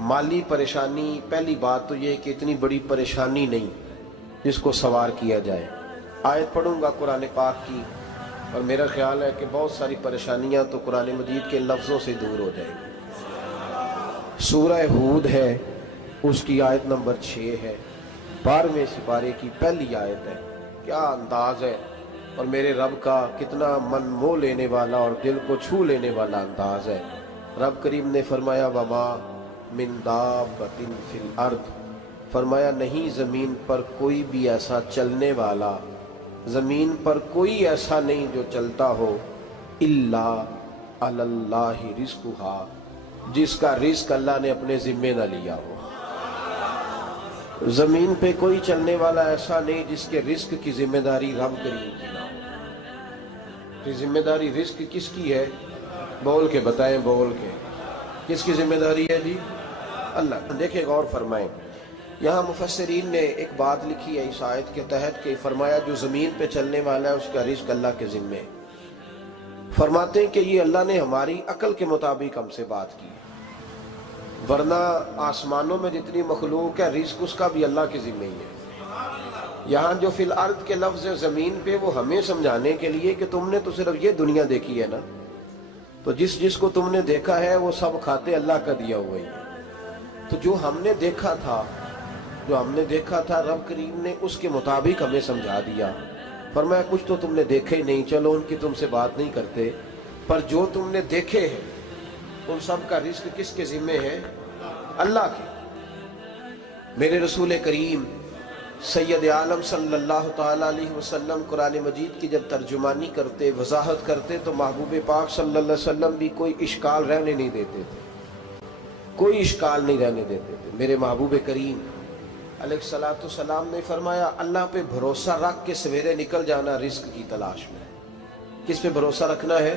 माली परेशानी, पहली बात तो ये कि इतनी बड़ी परेशानी नहीं जिसको सवार किया जाए। आयत पढ़ूंगा कुरान पाक की और मेरा ख्याल है कि बहुत सारी परेशानियां तो कुरान मजीद के लफ्ज़ों से दूर हो जाएंगी। सूरह हूद है, उसकी आयत नंबर 6 है, 12वें सिपारे की पहली आयत है। क्या अंदाज है और मेरे रब का कितना मन मोह लेने वाला और दिल को छू लेने वाला अंदाज है। रब करीम ने फरमाया वमा मिन दाब्बतिन फिल अर्द, फरमाया नहीं ज़मीन पर कोई भी ऐसा चलने वाला, ज़मीन पर कोई ऐसा नहीं जो चलता हो, इल्ला अलल्लाहि रिज़्कुहा, जिसका रिज़्क अल्लाह ने अपने ज़िम्मे न लिया हो। ज़मीन पे कोई चलने वाला ऐसा नहीं जिसके रिज़्क की जिम्मेदारी रब करीम की ना हो। जिम्मेदारी रिज़्क किसकी है? बोल के बताएं, बोल के किसकी जिम्मेदारी है जी? अल्लाह। देखें, गौर फरमाएं, यहाँ मुफस्सिरीन ने एक बात लिखी है इस आयत के तहत कि फरमाया जो ज़मीन पे चलने वाला है उसका रिज़्क अल्लाह के ज़िम्मे। फरमाते हैं कि ये अल्लाह ने हमारी अकल के मुताबिक हमसे बात की है, वरना आसमानों में जितनी मखलूक है रिज़्क उसका भी अल्लाह के ज़िम्मे ही है। यहाँ जो फिल अर्द के लफ्ज़ है ज़मीन पे, वो हमें समझाने के लिए कि तुमने तो सिर्फ ये दुनिया देखी है ना, तो जिसको तुमने देखा है वो सब खाते अल्लाह का दिया हुआ ही है। तो जो हमने देखा था रब करीम ने उसके मुताबिक हमें समझा दिया। फरमाया कुछ तो तुमने देखे ही नहीं, चलो उनकी तुमसे बात नहीं करते, पर जो तुमने देखे हैं उन सब का रिज़्क किसके ज़िम्मे है? अल्लाह के। मेरे रसूल करीम सैयद आलम सल्लल्लाहु ताला अलैहि वसल्लम कुरान मजीद की जब तर्जुमानी करते, वजाहत करते, तो महबूब पाक सल्लल्लाहु अलैहि वसल्लम भी कोई इश्काल रहने नहीं देते थे, कोई इश्काल नहीं रहने देते थे। मेरे महबूब करीम अलैहिस्सलातु सलाम ने फरमाया अल्लाह पे भरोसा रख के सवेरे निकल जाना रिज़्क की तलाश में। किस पे भरोसा रखना है?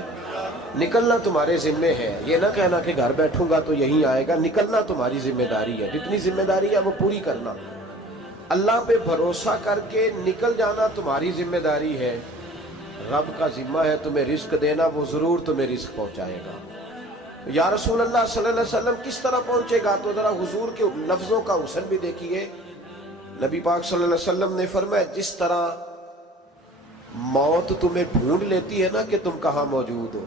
निकलना तुम्हारे जिम्मे है। ये ना कहना कि घर बैठूंगा तो यहीं आएगा, निकलना तुम्हारी जिम्मेदारी है। जितनी जिम्मेदारी है वो पूरी करना। अल्लाह पे भरोसा करके निकल जाना तुम्हारी जिम्मेदारी है। रब का जिम्मा है तुम्हें रिज़्क देना, वो जरूर तुम्हें रिज़्क पहुंचाएगा। या रसूल अल्लाह सल्लल्लाहु अलैहि वसल्लम किस तरह पहुंचेगा? तो जरा हुजूर के लफ्जों का हुस्न भी देखिए। नबी पाक सल्लल्लाहु अलैहि वसल्लम ने फरमाया जिस तरह मौत तुम्हें ढूंढ लेती है ना कि तुम कहाँ मौजूद हो,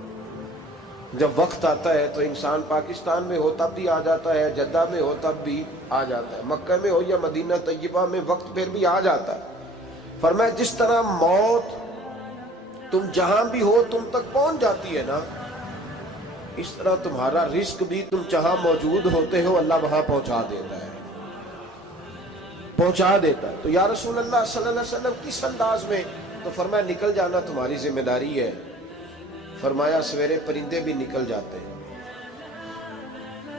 जब वक्त आता है तो इंसान पाकिस्तान में हो तब भी आ जाता है, जद्दा में हो तब भी आ जाता है, मक्का में हो या मदीना तैयबा में वक्त फिर भी आ जाता है। फरमाया जिस तरह मौत तुम जहां भी हो तुम तक पहुंच जाती है ना, इस तरह तुम्हारा रिज़्क भी तुम जहां मौजूद होते हो अल्लाह वहां पहुंचा देता है, पहुंचा देता है। तो या रसूल अल्लाह सल्लल्लाहु अलैहि वसल्लम किस अंदाज में? तो फरमाया निकल जाना तुम्हारी जिम्मेदारी है। फरमाया सवेरे परिंदे भी निकल जाते हैं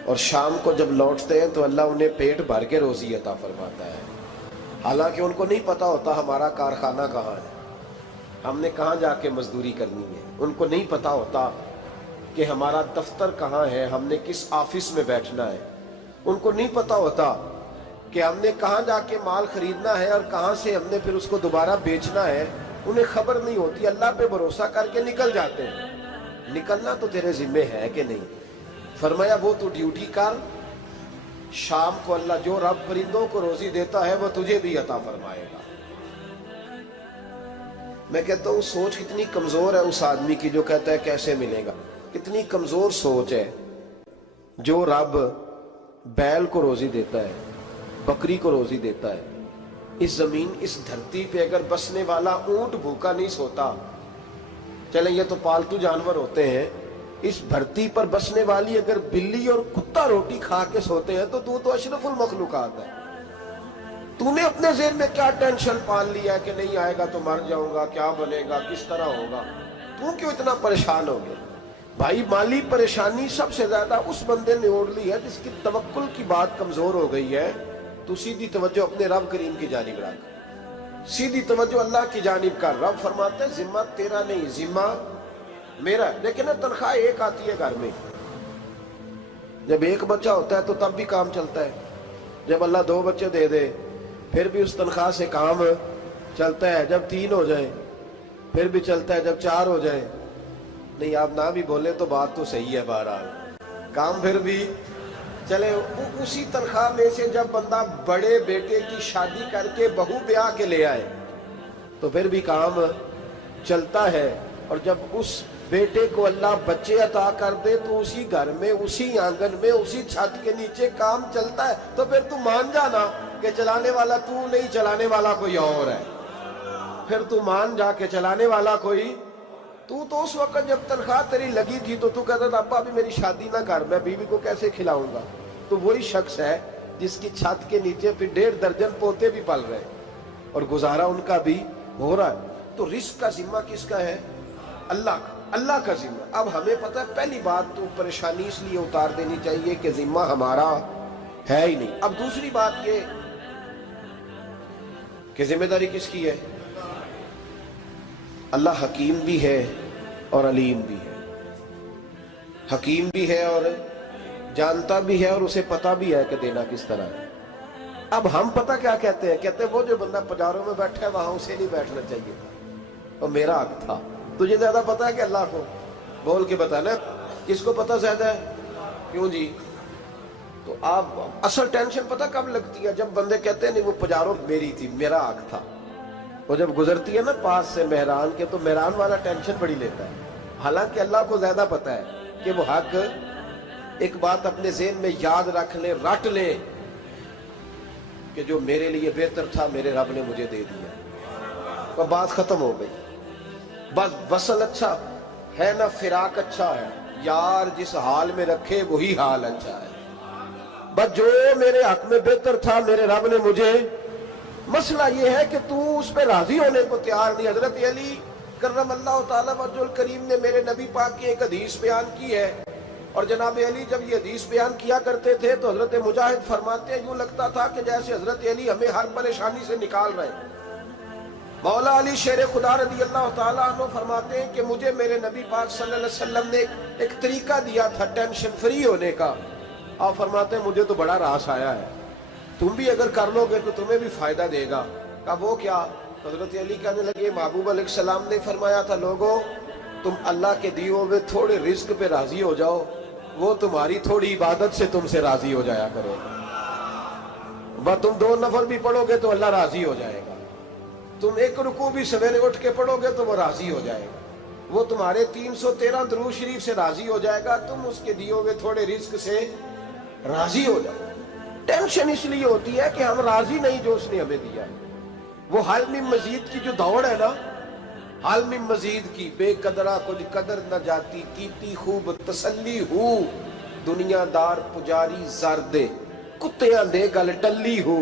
और शाम को जब लौटते हैं तो अल्लाह उन्हें पेट भर के रोजी अता फरमाता है। हालांकि उनको नहीं पता होता हमारा कारखाना कहाँ है, हमने कहाँ जाके मजदूरी करनी है। उनको नहीं पता होता कि हमारा दफ्तर कहाँ है, हमने किस ऑफिस में बैठना है। उनको नहीं पता होता कि हमने कहाँ जाके माल खरीदना है और कहाँ से हमने फिर उसको दोबारा बेचना है। उन्हें खबर नहीं होती। अल्लाह पे भरोसा करके निकल जाते हैं। निकलना तो तेरे जिम्मे है कि नहीं? फरमाया वो तू ड्यूटी कर, शाम को अल्लाह जो रब परिंदों को रोजी देता है वो तुझे भी अता फरमाएगा। मैं कहता हूँ सोच कितनी कमजोर है उस आदमी की जो कहता है कैसे मिलेगा। कितनी कमजोर सोच है। जो रब बैल को रोजी देता है, बकरी को रोजी देता है, इस जमीन इस धरती पे अगर बसने वाला ऊंट भूखा नहीं सोता, चले ये तो पालतू जानवर होते हैं, इस धरती पर बसने वाली अगर बिल्ली और कुत्ता रोटी खा के सोते हैं तो तू तो अशरफुल मखलूकात है। तूने अपने ज़हन में क्या टेंशन पाल लिया है कि नहीं आएगा तो मर जाऊंगा, क्या बनेगा, किस तरह होगा? तू क्यों इतना परेशान हो गया? भाई माली परेशानी सबसे ज्यादा उस बंदे ने ओढ़ ली है जिसकी तवक्कुल की बात कमजोर हो गई है। तू सीधी तवज्जो अपने रब करीम की जानिब रख, सीधी तवज्जो अल्लाह की जानिब कर। रब फरमाते हैं जिम्मा तेरा नहीं, जिम्मा मेरा। लेकिन तनख्वाह एक आती है घर में। जब एक बच्चा होता है तो तब भी काम चलता है। जब अल्लाह 2 बच्चे दे दे फिर भी उस तनख्वाह से काम चलता है। जब 3 हो जाए फिर भी चलता है। जब 4 हो जाए, नहीं आप ना भी बोले तो बात तो सही है, बहरहाल काम फिर भी چلے اسی تنخواہ میں سے جب بندہ بڑے بیٹے کی شادی کر کے بہو بیاہ کے لے آئے تو پھر بھی کام چلتا ہے، اور جب اس بیٹے کو اللہ بچے عطا کر دے تو اسی گھر میں، اسی آنگن میں، اسی چھت کے نیچے کام چلتا ہے۔ تو پھر تو مان جانا کہ چلانے والا تو نہیں، چلانے والا کوئی اور ہے۔ پھر تو مان جا کہ چلانے والا کوئی تو اس وقت جب تنخواہ تیری لگی تھی تو کہتا تھا ابا ابھی میری شادی نہ کر، میں بیوی کو کیسے کھلاؤں گا؟ تو وہی شخص ہے جس کی چھت کے نیچے پھر 1.5 درجن پوتے بھی پل رہے اور گزارا ان کا بھی ہو رہا ہے۔ تو رزق کا ذمہ کس کا ہے؟ اللہ کا ذمہ۔ اب ہمیں پتہ ہے پہلی بات تو پریشانی اس لیے اتار دینی چاہیے کہ ذمہ ہمارا ہے ہی نہیں۔ اب دوسری بات یہ کہ ذمہ داری کس کی ہے؟ اللہ حکیم بھی ہے اور علیم بھی ہے، حکیم بھی ہے اور جانتا بھی ہے، اور اسے پتہ بھی ہے کہ دینا کس طرح ہے۔ اب ہم پتہ کیا کہتے ہیں؟ کہتے ہیں وہ جو بندہ پجاروں میں بیٹھا ہے وہاں اسے نہیں بیٹھنا چاہیے تھا، اور میرا حق تھا۔ تجھے زیادہ پتہ ہے کہ اللہ کو؟ بول کے بتانا کس کو پتہ زیادہ ہے؟ کیوں جی؟ تو آپ اصل ٹینشن پتہ کب لگتی ہے؟ جب بندے کہتے ہیں نہیں وہ پجاروں میری تھی، میرا حق تھا۔ وہ جب گزرتی ہے نا پاس سے مہران کے تو مہران والا ٹینشن بڑی لیتا ہے، حالانکہ اللہ کو زیادہ پتہ ہے کہ وہ حق۔ ایک بات اپنے ذہن میں یاد رکھ لیں، رٹ لیں کہ جو میرے لیے بہتر تھا میرے رب نے مجھے دے دیا، اور بات ختم ہو گئی۔ بس وصل اچھا ہے نہ فراق اچھا ہے، یار جس حال میں رکھے وہی حال اچھا ہے۔ بس جو میرے حق میں بہتر تھا میرے رب نے مجھے، مسئلہ یہ ہے کہ تو اس پہ راضی ہونے کو تیار نہیں۔ حضرت علی کرم اللہ تعالیٰ وجہ الکریم نے میرے نبی پاک کی ایک حدیث بیان کی ہے، اور جناب علی جب یہ حدیث بیان کیا کرتے تھے تو حضرت مجاہد فرماتے ہیں یوں لگتا تھا کہ جیسے حضرت علی ہمیں ہر پریشانی سے نکال رہے ہیں۔ مولا علی شیر خدا رضی اللہ تعالیٰ عنہ فرماتے ہیں کہ مجھے میرے نبی پاک صلی اللہ علیہ وسلم نے ایک طریقہ دیا تھا ٹینشن فری ہونے کا۔ آپ فرماتے ہیں مجھے تو بڑا راس آیا ہے، تم بھی اگر کر لو گے تو تمہیں بھی فائدہ دے گا۔ کہا وہ کیا؟ حضرت علی کہنے لگے محبوب علیہ السلام نے فرمایا تھا لوگوں تم اللہ کے دیے ہوئے تھوڑے رزق پہ راضی ہو جاؤ، وہ تمہاری تھوڑی عبادت سے تم سے راضی ہو جایا کرے گا۔ بس تم 2 نفل بھی پڑھو گے تو اللہ راضی ہو جائے گا، تم 1 رکوع بھی سویرے اٹھ کے پڑھو گے تو وہ راضی ہو جائے گا، وہ تمہارے 313 درود شریف سے راضی ہو جائے گا، تم اس کے دیے ہوئے تھوڑے رزق سے راضی ہو جاؤ۔ ٹینشن اس لیے ہوتی ہے کہ ہم راضی نہیں جو اس نے ہمیں دیا ہے۔ وہ حال میں مزید کی جو دوڑ ہے نا، حال میں مزید کی، بے قدرہ کچھ قدر نہ جاتی، کیتی خوب تسلی ہو، دنیا دار پجاری زردے، کتیاں دے گل ٹلی ہو،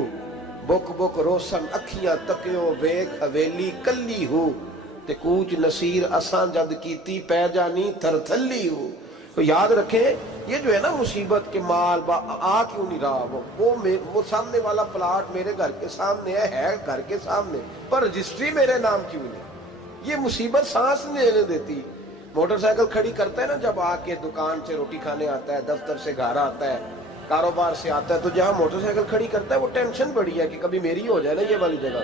بک بک روشن اکھیاں تکیو ویک حویلی کلی ہو، تے کوچ نصیر اساں جد کیتی پہ جانی تھر تھلی ہو۔ تو یاد رکھیں یہ جو ہے نا مصیبت کے مال آ کیوں نہیں رہا، وہ سامنے والا پلاٹ میرے گھر کے سامنے ہے گھر کے سامنے، پر رجسٹری میرے نام کیوں نہیں؟ یہ مصیبت سانس نہیں لینے دیتی۔ موٹر سائیکل کھڑی کرتا ہے نا جب آ کے دکان سے روٹی کھانے آتا ہے، دفتر سے گھر آتا ہے، کاروبار سے آتا ہے، تو جہاں موٹر سائیکل کھڑی کرتا ہے وہ ٹینشن بڑی ہے کہ کبھی میری ہو جائے نا یہ والی جگہ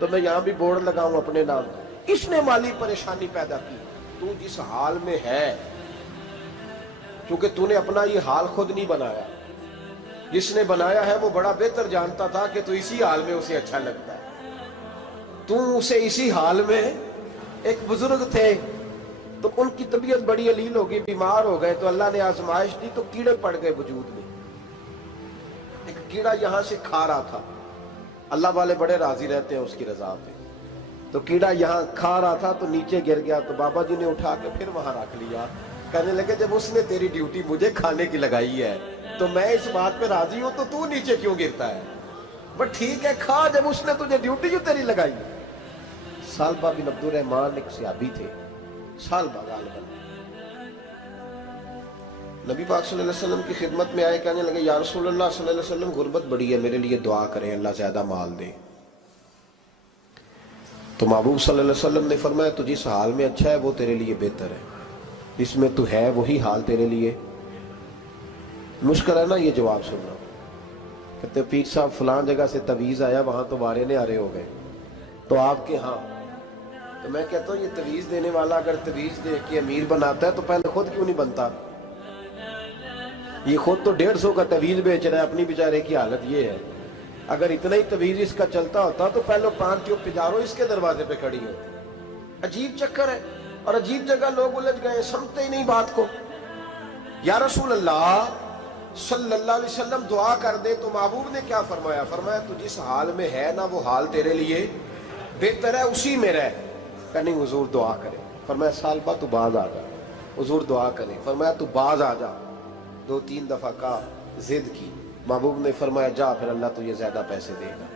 تو میں یہاں بھی بورڈ لگاؤں اپنے نام۔ اس نے مالی پریشانی پیدا کی۔ تو جس حال میں ہے، کیونکہ تو نے اپنا یہ حال خود نہیں بنایا، جس نے بنایا ہے وہ بڑا بہتر جانتا تھا کہ تو اسی حال میں اسے اچھا لگتا ہے۔ تو اسے اسی حال میں، ایک بزرگ تھے تو ان کی طبیعت بڑی علیل ہو گئی، بیمار ہو گئے، تو اللہ نے آزمائش دی تو کیڑے پڑ گئے وجود میں۔ ایک کیڑا یہاں سے کھا رہا تھا، اللہ والے بڑے راضی رہتے ہیں اس کی رضا پہ، تو کیڑا یہاں کھا رہا تھا تو نیچے گر گیا، تو بابا جی نے اٹھا کے پھر وہاں رکھ لیا، کہنے لگے جب اس نے تیری ڈیوٹی مجھے کھانے کی لگائی ہے تو میں اس بات پہ راضی ہوں، تو نیچے کیوں گرتا ہے؟ بٹ ٹھیک ہے کھا، جب اس نے تجھے ڈیوٹی جو تیری لگائی ہے۔ سالبہ بن عبد الرحمن ایک صحابی تھے، سالبہ غالباً نبی پاک صلی اللہ علیہ وسلم کی خدمت میں آئے، کہنے لگے یا رسول اللہ صلی اللہ علیہ وسلم غربت بڑی ہے، میرے لیے دعا کریں اللہ زیادہ مال دے۔ تو محبوب صلی اللہ علیہ وسلم نے فرمایا تو جس حال میں اچھا ہے وہ تیرے لیے بہتر ہے، جس میں تو ہے وہی حال تیرے لیے مشکل ہے نا یہ جواب سننا۔ کہتے پیر صاحب فلان جگہ سے تویز آیا، وہاں تو وارے نے آرے ہو گئے، تو آپ کے ہاں؟ تو میں کہتا ہوں یہ تویز دینے والا اگر تویز دے کے امیر بناتا ہے تو پہلے خود کیوں نہیں بنتا؟ ये खुद तो 150 का तवीज बेच रहा है, अपनी बेचारे की हालत ये है। अगर इतना ही तवीज इसका चलता होता तो पहले 5 जो पिजारो इसके दरवाजे पे खड़ी होती। अजीब चक्कर है और अजीब जगह लोग उलझ गए, समझते ही नहीं बात को। या रसूल अल्लाह सल्लल्लाहु अलैहि वसल्लम दुआ कर दे तो महबूब ने क्या फरमाया? फरमाया तू जिस हाल में है ना वो हाल तेरे लिए बेहतर है, उसी में रह। कहनी हुजूर दुआ करे। फरमाया साल बाद तू बाज आ जा। हुजूर दुआ करे। फरमाया तू बाज आ जा। 2-3 दफा का जिद की। महबूब ने फरमाया जा, फिर अल्लाह तुझे ज्यादा पैसे देगा।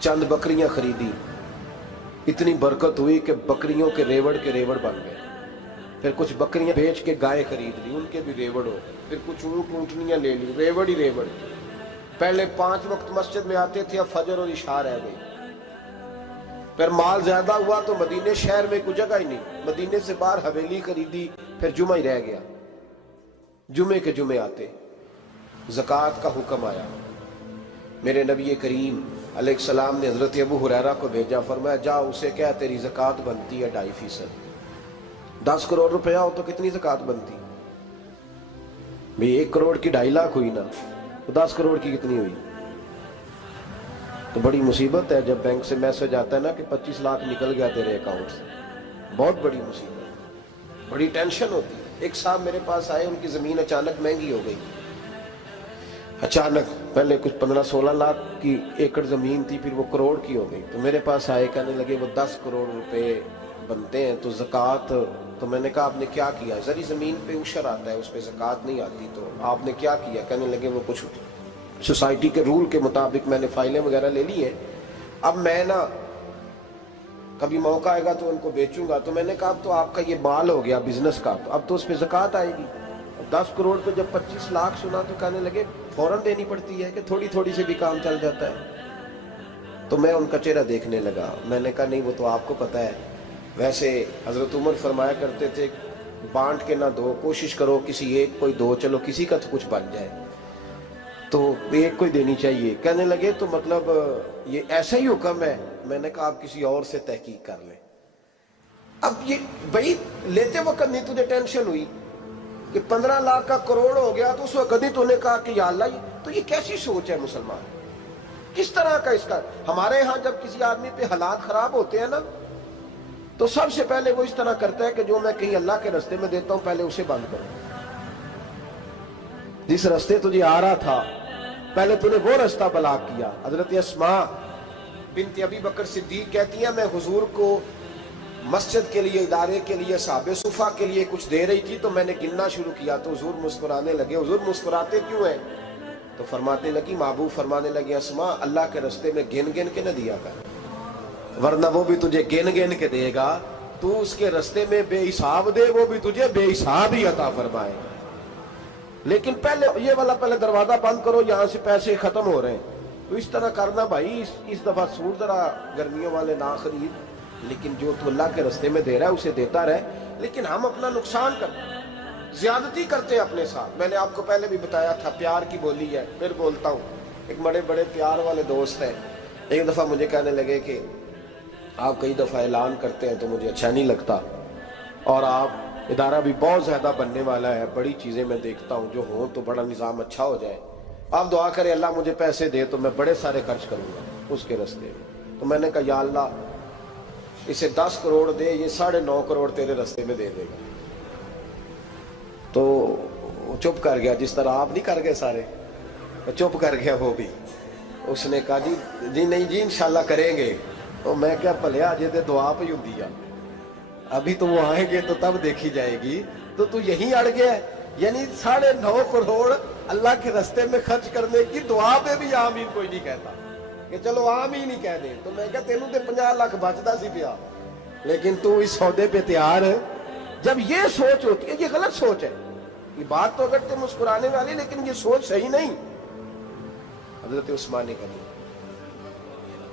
चंद बकरियां खरीदी, इतनी बरकत हुई कि बकरियों के रेवड़ बन गए। फिर कुछ बकरियां बेच के गाय खरीद ली, उनके भी रेवड़ हो गए। फिर कुछ ऊँट ऊँटनियां ले ली, रेवड़ ही रेवड़। पहले 5 वक्त मस्जिद में आते थे, अब फजर और इशा रह गई। फिर माल ज्यादा हुआ तो मदीने शहर में कोई जगह ही नहीं, मदीने से बाहर हवेली खरीदी, फिर जुमा ही रह गया। जुमे के जुमे आते, ज़कात का हुक्म आया। मेरे नबी करीम अलैहिस्सलाम ने हजरत अबू हुरैरा को भेजा। फरमाया जा उसे क्या तेरी ज़कात बनती है 2.5%। 10 करोड़ रुपया हो तो कितनी ज़कात बनती भाई? 1 करोड़ की 2.5 लाख हुई ना, तो 10 करोड़ की कितनी हुई? तो बड़ी मुसीबत है जब बैंक से मैसेज आता है ना कि 25 लाख निकल गया तेरे अकाउंट से। बहुत बड़ी मुसीबत, बड़ी टेंशन होती है। एक साहब मेरे पास आए, उनकी जमीन अचानक महंगी हो गई। अचानक पहले कुछ 15-16 लाख की एकड़ जमीन थी, फिर वो करोड़ की हो गई। तो मेरे पास आए, कहने लगे वो 10 करोड़ रुपए बनते हैं तो ज़कात। तो मैंने कहा आपने क्या किया? जरी जमीन पे उशर आता है, उस पर ज़कात नहीं आती, तो आपने क्या किया? कहने लगे वो कुछ सोसाइटी के रूल के मुताबिक मैंने फाइलें वगैरह ले ली है, अब मैं ना कभी मौका आएगा तो उनको बेचूंगा। तो मैंने कहा अब तो आपका ये माल हो गया बिजनेस का, तो अब तो उस पर ज़कात आएगी। 10 करोड़ पे जब 25 लाख सुना तो कहने लगे फौरन देनी पड़ती है कि थोड़ी थोड़ी से भी काम चल जाता है। तो मैं उनका चेहरा देखने लगा। मैंने कहा नहीं वो तो आपको पता है, वैसे हजरत उमर फरमाया करते थे बांट के ना दो, कोशिश करो किसी एक कोई दो, चलो किसी का तो कुछ बन जाए, तो एक कोई देनी चाहिए। कहने लगे तो मतलब ये ऐसा ही हुक्म है? मैंने कहा आप किसी और से तहकीक कर लें। अब ये भाई लेते वक्त नहीं तुझे टेंशन हुई कि 15 लाख का करोड़ हो गया, तो उस वक्त नहीं तूने कहा कि या अल्लाह, तो ये कैसी सोच है मुसलमान? किस तरह का इसका? हमारे यहाँ जब किसी आदमी पे हालात खराब होते हैं ना, तो सबसे पहले वो इस तरह करता है कि जो मैं कहीं अल्लाह के रास्ते में देता हूं पहले उसे बंद करो। जिस रास्ते तुझे आ रहा था पहले तूने वो रास्ता ब्लॉक किया। हजरत अस्मा बिन्त अबी बकर सिद्दीक कहती है मैं हुजूर को मस्जिद के लिए, इदारे के लिए, साहबे सुफा के लिए कुछ दे रही थी, तो मैंने गिनना शुरू किया तो हुजूर मुस्कुराने लगे। हुजूर मुस्कुराते क्यों हैं? तो फरमाते लगी, महबूब फरमाने लगे अस्मा अल्लाह के रास्ते में गिन गिन के न दिया कर, वरना वो भी तुझे गिन गिन के देगा। तू उसके रास्ते में बेहिसाब दे, वो भी तुझे बेहिसाब ही अता फरमाएगा। लेकिन पहले ये वाला पहले दरवाजा बंद करो, यहां से पैसे खत्म हो रहे हैं। तो इस तरह करना भाई। इस दफा सूट जरा गर्मियों वाले ना खरीद, लेकिन जो तू अल्लाह के रास्ते में दे रहा है उसे देता रहे। लेकिन हम अपना नुकसान करते, ज्यादती करते हैं अपने साथ। मैंने आपको पहले भी बताया था प्यार की बोली है, फिर बोलता हूँ। एक बड़े बड़े प्यार वाले दोस्त हैं, एक दफा मुझे कहने लगे कि आप कई दफा ऐलान करते हैं तो मुझे अच्छा नहीं लगता, और आप इदारा भी बहुत ज्यादा बनने वाला है, बड़ी चीजें मैं देखता हूँ जो हो तो बड़ा निजाम अच्छा हो जाए, आप दुआ करें अल्लाह मुझे पैसे दे तो मैं बड़े सारे खर्च करूंगा उसके रास्ते में। तो मैंने कहा या अल्लाह इसे 10 करोड़ दे, ये 9.5 करोड़ तेरे रास्ते में दे देगा। तो चुप कर गया, जिस तरह आप नहीं कर गए सारे, तो चुप कर गया वो भी। उसने कहा जी नहीं जी इंशाल्लाह करेंगे। तो मैं क्या भले अजे तो दुआ पई हुंदी आ, अभी तो वो आएंगे तो तब देखी जाएगी। तो तू यहीं अड़ गया, यानी 9.5 करोड़ अल्लाह के रास्ते में खर्च करने की दुआ पे भी आमीन कोई नहीं कहता कि चलो आमीन ही कह दे। तो मैं क्या तेनू तो 50 लाख बचता सी पिया, लेकिन तू इस सौदे पे तैयार है। जब ये सोच होती है, ये गलत सोच है। ये बात तो अगर तुम मुस्कुराने वाली, लेकिन ये सोच सही नहीं। हजरत उस्मान गनी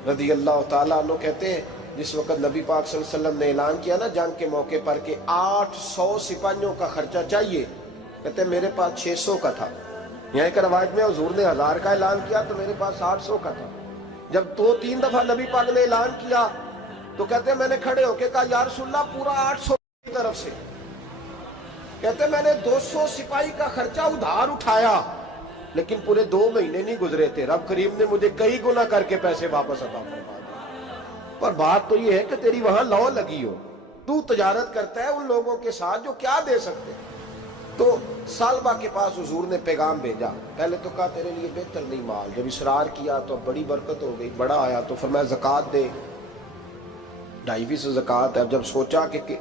रदी अल्लाह ताला अन्हु कहते हैं जिस वक्त नबी पाक सल्लल्लाहु अलैहि वसल्लम ने ऐलान किया ना जंग के मौके पर कि 800 सिपाहियों का खर्चा चाहिए, कहते मेरे पास 600 का था। यहाँ एक रवायत में हुजूर ने 1000 का ऐलान किया तो मेरे पास 800 का था। जब 2-3 दफा नबी पाक ने ऐलान किया तो कहते मैंने खड़े होके कहा या रसूलल्लाह पूरा 800 की तरफ से। کہتے میں نے 200 سپاہی کا خرچہ ادھار اٹھایا لیکن پورے 2 مہینے نہیں گزرے تھے، رب کریم نے مجھے کئی گنا کر کے پیسے واپس عطا فرما دیے۔ پر بات تو یہ ہے کہ تیری وہاں لو لگی ہو، تو تجارت کرتا ہے ان لوگوں کے ساتھ جو کیا دے سکتے۔ تو سالبہ کے پاس حضور نے پیغام بھیجا، پہلے تو کہا تیرے لیے بہتر نہیں مال، جب اصرار کیا تو بڑی برکت ہو گئی، بڑا آیا تو فرمایا زکوٰۃ دے، 2.5% زکوٰۃ ہے۔ اب جب سوچا کہ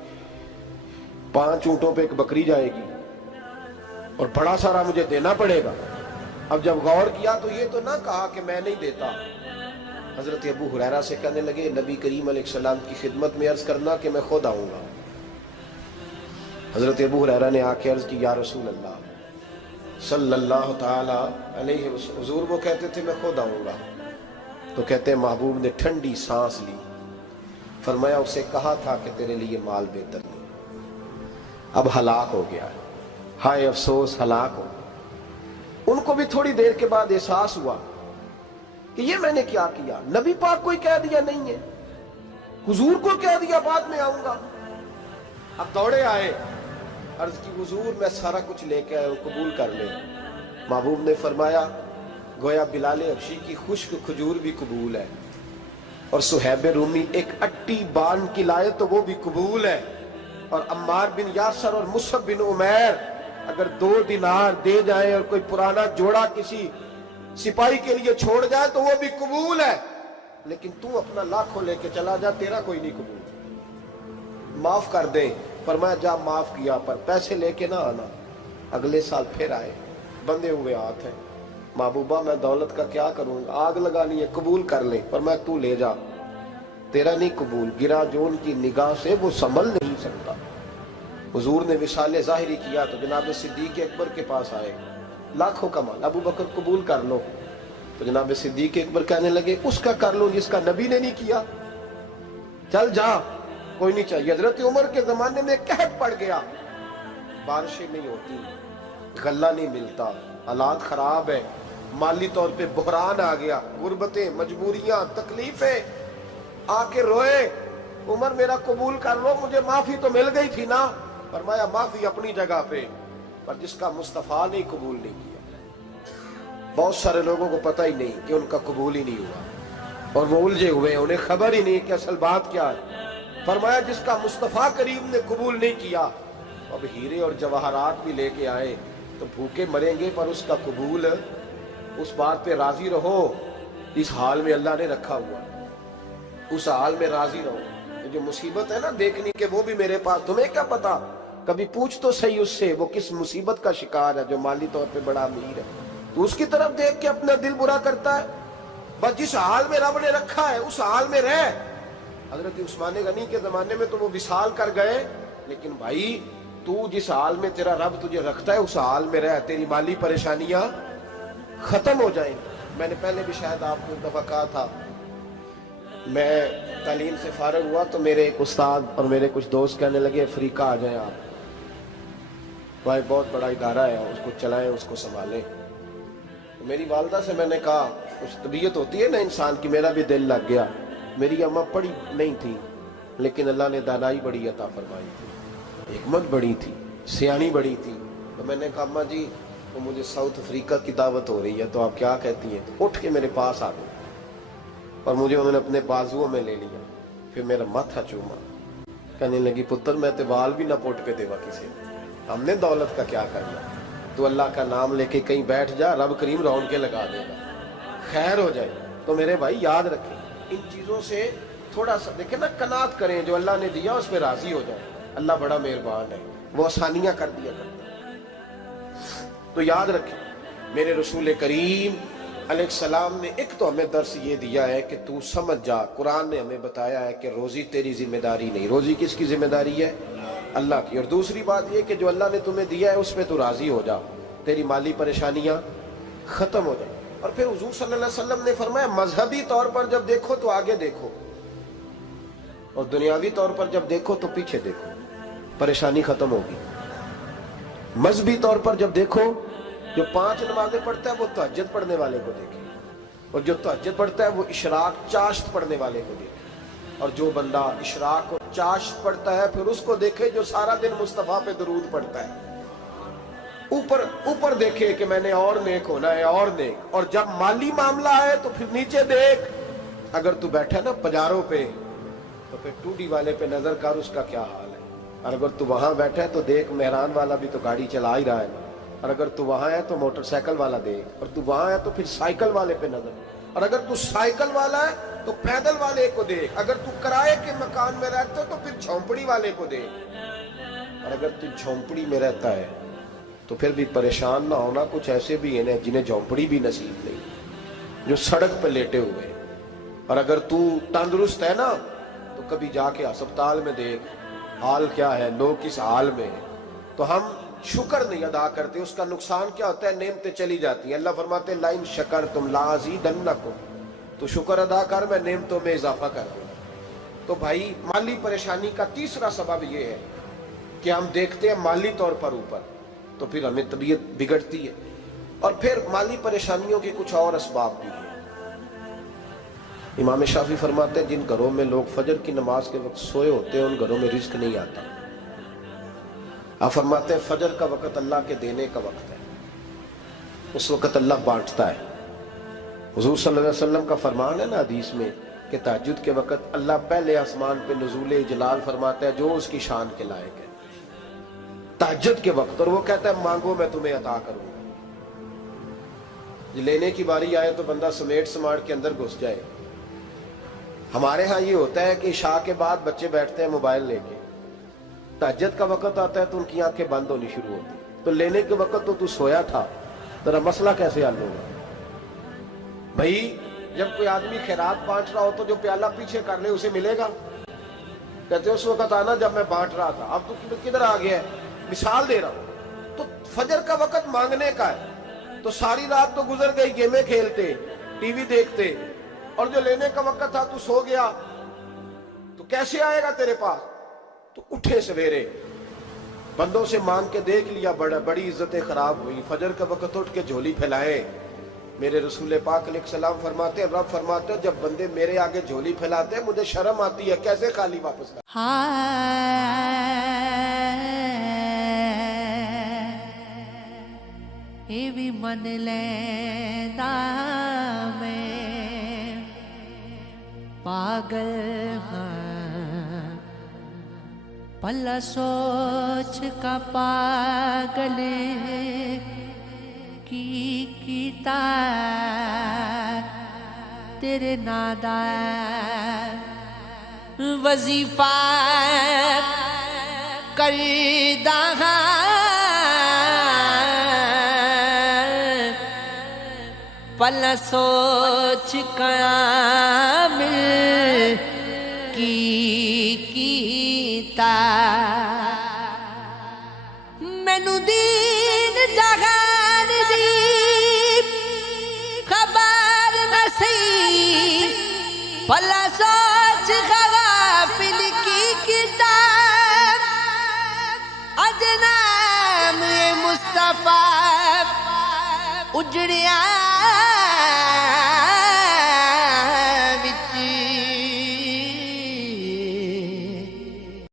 5 اونٹوں پہ ایک بکری جائے گی اور بڑا سارا مجھے دینا پڑے گا، اب جب غور کیا تو یہ تو نہ کہا کہ میں نہیں دیتا۔ حضرت ابو ہریرہ سے کہنے لگے نبی کریم علیہ السلام کی خدمت میں عرض کرنا کہ میں خود آؤں گا۔ حضرت ابو ہریرہ نے آ کے عرض کی یا رسول اللہ صلی اللہ تعالی علیہ وسلم، حضور وہ کہتے تھے میں خود آؤں گا، تو کہتے ہیں محبوب نے ٹھنڈی سانس لی، فرمایا اسے کہا تھا کہ تیرے لیے مال بہتر نہیں، اب ہلاک ہو گیا، ہائے افسوس ہلاک ہو گیا۔ ان کو بھی تھوڑی دیر کے بعد احساس ہوا کہ یہ میں نے کیا کیا، نبی پاک کو ہی کہہ دیا نہیں ہے، حضور کو کہہ دیا بعد میں آؤں گا۔ اب دوڑے آئے، عرض کی حضور میں سارا کچھ لے کے آئے ہوں، قبول کر لیں۔ محبوب نے فرمایا گویا بلال حبشی کی خشک کھجور بھی قبول ہے، اور صہیب رومی ایک اٹی بان کی لائے تو وہ بھی قبول ہے، اور عمار بن یاسر اور مصعب بن عمیر اگر 2 دینار دے جائیں اور کوئی پرانا جوڑا کسی سپاہی کے لیے چھوڑ جائے تو وہ بھی قبول ہے، لیکن تو اپنا لاکھوں لے کے چلا جا، تیرا کوئی نہیں قبول، معاف کر دیں۔ فرمایا جا معاف کیا، پر پیسے لے کے نہ آنا۔ اگلے سال پھر آئے، بندے ہوئے ہاتھ ہیں، محبوبہ میں دولت کا کیا کروں گا، آگ لگانی ہے، قبول کر لیں۔ فرمایا تو لے جا، تیرا نہیں قبول، گرا جو ان کی نگاہ سے وہ سنبھل نہیں سکتا۔ حضور نے وصال ظاہری کیا تو جناب صدیق اکبر کے پاس آئے، لاکھوں کا مال، ابو بکر قبول کر لو، تو جناب صدیق اکبر کہنے لگے اس کا کر لو جس کا نبی نے نہیں کیا، چل جا کوئی نہیں چاہیے۔ حضرت عمر کے زمانے میں قحط پڑ گیا، بارشیں نہیں ہوتی، غلہ نہیں ملتا، حالات خراب ہے، مالی طور پہ بحران آ گیا، غربتیں، مجبوریاں، تکلیفیں، آ کے روئے، عمر میرا قبول کر لو، مجھے معافی تو مل گئی تھی نا۔ فرمایا معافی اپنی جگہ پہ، پر جس کا مصطفیٰ نے قبول نہیں کیا۔ بہت سارے لوگوں کو پتہ ہی نہیں کہ ان کا قبول ہی نہیں ہوا، اور وہ الجھے ہوئے، انہیں خبر ہی نہیں کہ اصل بات کیا ہے۔ فرمایا جس کا مصطفیٰ کریم نے قبول نہیں کیا، اب ہیرے اور جواہرات بھی لے کے آئے تو بھوکے مریں گے، پر اس کا قبول، اس بات پہ راضی رہو، اس حال میں اللہ نے رکھا ہوا، اس حال میں راضی رہو۔ جو مصیبت ہے نا دیکھنی کہ وہ بھی میرے پاس، تمہیں کیا پتا، کبھی پوچھ تو صحیح اس سے وہ کس مصیبت کا شکار ہے، جو مالی طور پہ بڑا امیر ہے، تو اس کی طرف دیکھ کے اپنا دل برا کرتا ہے۔ بس جس حال میں رب نے رکھا ہے اس حال میں رہ۔ حضرت عثمان غنی کے زمانے میں تو وہ وصال کر گئے، لیکن بھائی تو جس حال میں تیرا رب تجھے رکھتا ہے اس حال میں رہ، تیری مالی پریشانیاں ختم ہو جائیں۔ میں نے پہلے بھی شاید آپ کو ایک دفعہ کہا تھا، میں تعلیم سے فارغ ہوا تو میرے ایک استاد اور میرے کچھ دوست کہنے لگے افریقہ آ جائیں آپ، بھائی بہت بڑا ادارہ ہے، اس کو چلائیں، اس کو سنبھالیں۔ میری والدہ سے میں نے کہا، کچھ طبیعت ہوتی ہے نا انسان کی، میرا بھی دل لگ گیا۔ میری اماں پڑھی نہیں تھی لیکن اللہ نے دانائی بڑی عطا فرمائی تھی، حکمت بڑی تھی، سیانی بڑی تھی۔ تو میں نے کہا اماں جی وہ مجھے ساؤتھ افریقہ کی دعوت ہو رہی ہے تو آپ کیا کہتی ہیں؟ تو اٹھ کے میرے پاس آ گئی اور مجھے انہوں نے اپنے بازوؤں میں لے لیا، پھر میرا ماتھا چوما، کہنے لگی پتر میں تے وال بھی نہ پوٹ کے دیوا کسی نے، ہم نے دولت کا کیا کرنا، تو اللہ کا نام لے کے کہیں بیٹھ جا، رب کریم رون کے لگا دے گا، خیر ہو جائے۔ تو میرے بھائی یاد رکھیں ان چیزوں سے تھوڑا سا دیکھیں نا، قناعت کریں، جو اللہ نے دیا اس پہ راضی ہو جائے، اللہ بڑا مہربان ہے، وہ آسانیاں کر دیا کرتا ہے۔ تو یاد رکھیں میرے رسول کریم علیہ السلام نے ایک تو ہمیں درس یہ دیا ہے کہ تو سمجھ جا، قرآن نے ہمیں بتایا ہے کہ روزی تیری ذمہ داری نہیں، روزی کس کی ذمہ داری ہے؟ اللہ کی۔ اور دوسری بات یہ کہ جو اللہ نے تمہیں دیا ہے اس پہ تو راضی ہو جا، تیری مالی پریشانیاں ختم ہو جائیں۔ اور پھر حضور صلی اللہ علیہ وسلم نے فرمایا مذہبی طور پر جب دیکھو تو آگے دیکھو، اور دنیاوی طور پر جب دیکھو تو پیچھے دیکھو، پریشانی ختم ہوگی۔ مذہبی طور پر جب دیکھو، جو 5 نمازیں پڑھتا ہے وہ تہجد پڑھنے والے کو دیکھے، اور جو تہجد پڑھتا ہے وہ اشراق چاشت پڑھنے والے کو دیکھے، اور جو بندہ اشراق اور چاشت پڑھتا ہے پھر اس کو دیکھے جو سارا دن مصطفیٰ پہ درود پڑھتا ہے۔ ऊपर ऊपर देखे कि मैंने और नेक होना है और नेक, और जब माली मामला है तो फिर नीचे देख। अगर तू बैठा ना पजारों पे तो फिर टूडी वाले पे नजर कर, उसका क्या हाल है। और अगर तू वहां बैठा है तो देख मेहरान वाला भी तो गाड़ी चला ही रहा है, और अगर तू वहां है तो मोटरसाइकिल वाला देख, और तू वहां है तो फिर साइकिल वाले पे नजर, और अगर तू साइकिल वाला है तो पैदल वाले को देख, अगर तू किराए के मकान में रहता है तो फिर झोंपड़ी वाले को देख, और अगर तू झोंपड़ी में रहता है तो फिर भी परेशान ना होना। कुछ ऐसे भी हैं जिन्हें झोंपड़ी भी नसीब नहीं, जो सड़क पर लेटे हुए हैं। और अगर तू तंदुरुस्त है ना तो कभी जाके अस्पताल में देख हाल क्या है, लोग किस हाल में है। तो हम शुक्र नहीं अदा करते, उसका नुकसान क्या होता है, नेमतें चली जाती हैं। अल्लाह फरमाते लाइन शकर तुम लाज़ीदन्नकुम, तो शुक्र अदा कर, मैं नेमतों में इजाफा कर दूंगा। तो भाई माली परेशानी का तीसरा सबब ये है कि हम देखते हैं माली तौर पर ऊपर, तो फिर हमें तबीयत बिगड़ती है। और फिर माली परेशानियों के कुछ और असबाब भी हैं। इमाम शाफी फरमाते हैं जिन घरों में लोग फजर की नमाज के वक्त सोए होते हैं उन घरों में रिस्क नहीं आता। आप फरमाते हैं फजर का वक्त अल्लाह के देने का वक्त है, उस वक्त अल्लाह बांटता है। हुजूर सल्लल्लाहु अलैहि वसल्लम का फरमान है ना हदीस में कि तहज्जुद के वक्त अल्लाह पहले आसमान पे नुज़ूल जलाल फरमाता है जो उसकी शान के लायक है तहज्जुद के वक्त, और वो कहता है मांगो मैं तुम्हें अता करूंगा। लेने की बारी आए तो बंदा समेट समाट के अंदर घुस जाए। हमारे यहाँ ये होता है कि शाह के बाद बच्चे बैठते हैं मोबाइल लेके, तहज्जुद का वक्त आता है तो उनकी आंखें बंद होनी शुरू होती। तो लेने के वक्त तो तू सोया था, तेरा मसला कैसे हल होगा भाई। जब कोई आदमी खैरात बांट रहा हो तो जो प्याला पीछे कर ले उसे मिलेगा। कहते उस वक्त आना जब मैं बांट रहा था, अब तू किधर आ गया है। मिसाल दे रहा हूं। तो फजर का वक्त मांगने का है, तो सारी रात तो गुजर गई गेमें खेलते, टीवी देखते, और जो लेने का वक्त था तू सो गया, तो कैसे आएगा तेरे पास। तो उठे सवेरे, बंदों से मांग के देख लिया, बड़ी इज्जतें खराब हुई। फजर का वक्त उठ के झोली फैलाए। मेरे रसूल पाक अलैहिस्सलाम फरमाते हैं, रब फरमाते हैं जब बंदे मेरे आगे झोली फैलाते हैं मुझे शर्म आती है, कैसे खाली वापस कर। ਇਹ ਵੀ ਮੰਨ ਲੈਂਦਾ ਮੈਂ ਪਾਗਲ ਹਾਂ ਭਲਾ ਸੋਚ ਕਾ ਪਾਗਲ ਕੀ ਕੀਤਾ ਤੇਰੇ ਨਾਂ ਦਾ ਵਜ਼ੀਫਾ ਕਰਦਾ ਹਾਂ पल सोच कामिल कीता मैनू दीन जहान दी खबर नसी पल सोच गवाफिल कीता अजनाम मुस्तफा उजड़िया